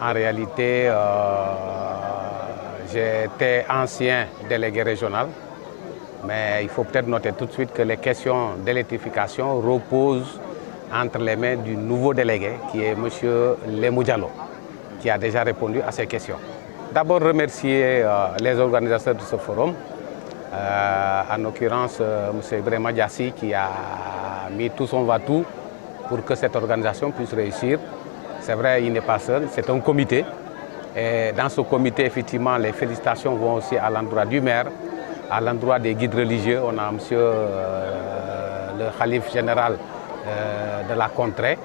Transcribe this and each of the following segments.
En réalité, j'étais ancien délégué régional, mais il faut peut-être noter tout de suite que les questions d'électrification reposent entre les mains du nouveau délégué, qui est M. Lemou Diallo, qui a déjà répondu à ces questions. D'abord, remercier les organisateurs de ce forum, en l'occurrence M. Ibrahima Diassi, qui a mis tout son va-tout pour que cette organisation puisse réussir. C'est vrai, il n'est pas seul, c'est un comité. Et dans ce comité, effectivement, les félicitations vont aussi à l'endroit du maire, à l'endroit des guides religieux. On a monsieur le khalife général de la contrée.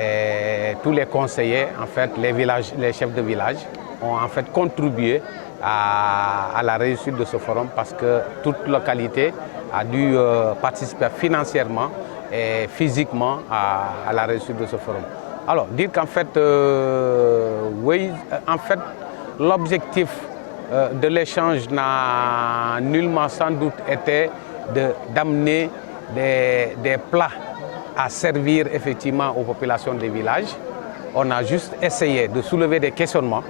Et tous les conseillers, en fait, les chefs de village, ont en fait contribué à la réussite de ce forum parce que toute localité a dû participer financièrement et physiquement à la réussite de ce forum. Alors, dire qu'en fait, oui, en fait, l'objectif de l'échange n'a nullement sans doute été d'amener des plats à servir effectivement aux populations des villages. On a juste essayé de soulever des questionnements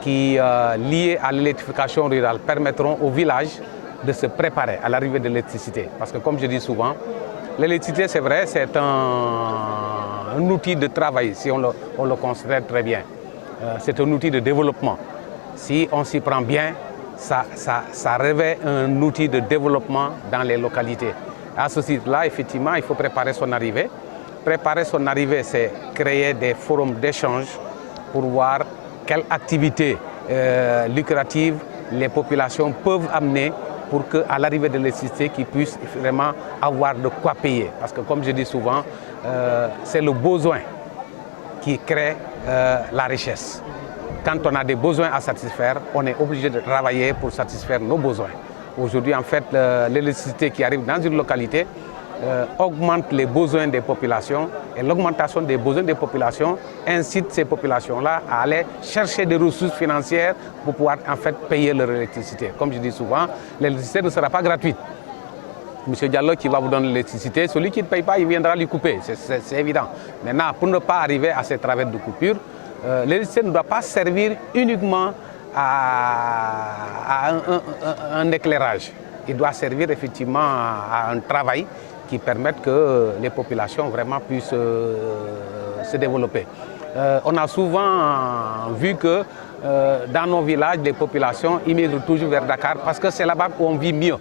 qui, liés à l'électrification rurale, permettront aux villages de se préparer à l'arrivée de l'électricité. Parce que comme je dis souvent, l'électricité, c'est vrai, c'est un outil de travail, si on le considère très bien. C'est un outil de développement. Si on s'y prend bien, ça revêt un outil de développement dans les localités. À ce titre-là, effectivement, il faut préparer son arrivée. Préparer son arrivée, c'est créer des forums d'échange pour voir quelles activités lucratives les populations peuvent amener pour qu'à l'arrivée de l'électricité, qu'ils puissent vraiment avoir de quoi payer. Parce que comme je dis souvent, c'est le besoin qui crée la richesse. Quand on a des besoins à satisfaire, on est obligé de travailler pour satisfaire nos besoins. Aujourd'hui, en fait, l'électricité qui arrive dans une localité augmente les besoins des populations et l'augmentation des besoins des populations incite ces populations-là à aller chercher des ressources financières pour pouvoir en fait payer leur électricité. Comme je dis souvent, l'électricité ne sera pas gratuite. M. Diallo qui va vous donner l'électricité, celui qui ne paye pas, il viendra lui couper, c'est évident. Maintenant, pour ne pas arriver à ces travers de coupure, l'électricité ne doit pas servir uniquement à un éclairage. Il doit servir effectivement à un travail qui permette que les populations vraiment puissent se développer. On a souvent vu que dans nos villages, les populations immigrent toujours vers Dakar parce que c'est là-bas où on vit mieux.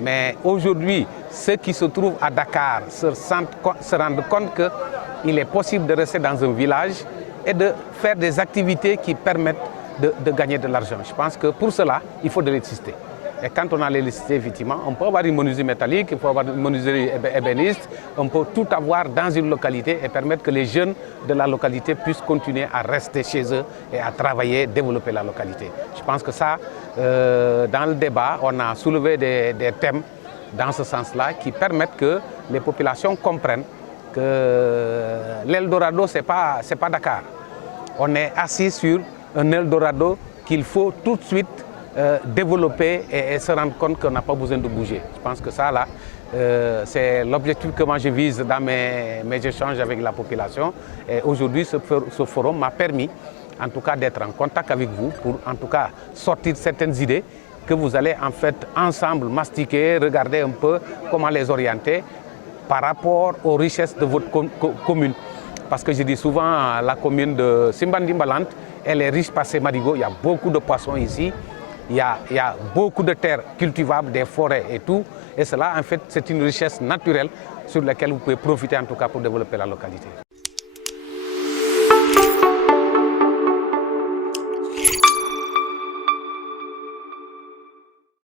Mais aujourd'hui, ceux qui se trouvent à Dakar se rendent compte qu'il est possible de rester dans un village et de faire des activités qui permettent de gagner de l'argent. Je pense que pour cela, il faut de l'électricité. Et quand on a l'électricité, effectivement, on peut avoir une menuiserie métallique, il faut avoir une menuiserie ébéniste, on peut tout avoir dans une localité et permettre que les jeunes de la localité puissent continuer à rester chez eux et à travailler, développer la localité. Je pense que ça, dans le débat, on a soulevé des thèmes dans ce sens-là qui permettent que les populations comprennent que l'Eldorado, ce n'est pas Dakar. On est assis sur un Eldorado qu'il faut tout de suite développer et se rendre compte qu'on n'a pas besoin de bouger. Je pense que ça, là, c'est l'objectif que moi je vise dans mes échanges avec la population. Et aujourd'hui, ce forum m'a permis, en tout cas, d'être en contact avec vous pour, en tout cas, sortir certaines idées que vous allez, en fait, ensemble mastiquer, regarder un peu comment les orienter par rapport aux richesses de votre commune. Parce que je dis souvent, la commune de Simbandi-Mbalante, elle est riche par ses marigots, il y a beaucoup de poissons ici. Il y a beaucoup de terres cultivables, des forêts et tout. Et cela, en fait, c'est une richesse naturelle sur laquelle vous pouvez profiter, en tout cas, pour développer la localité.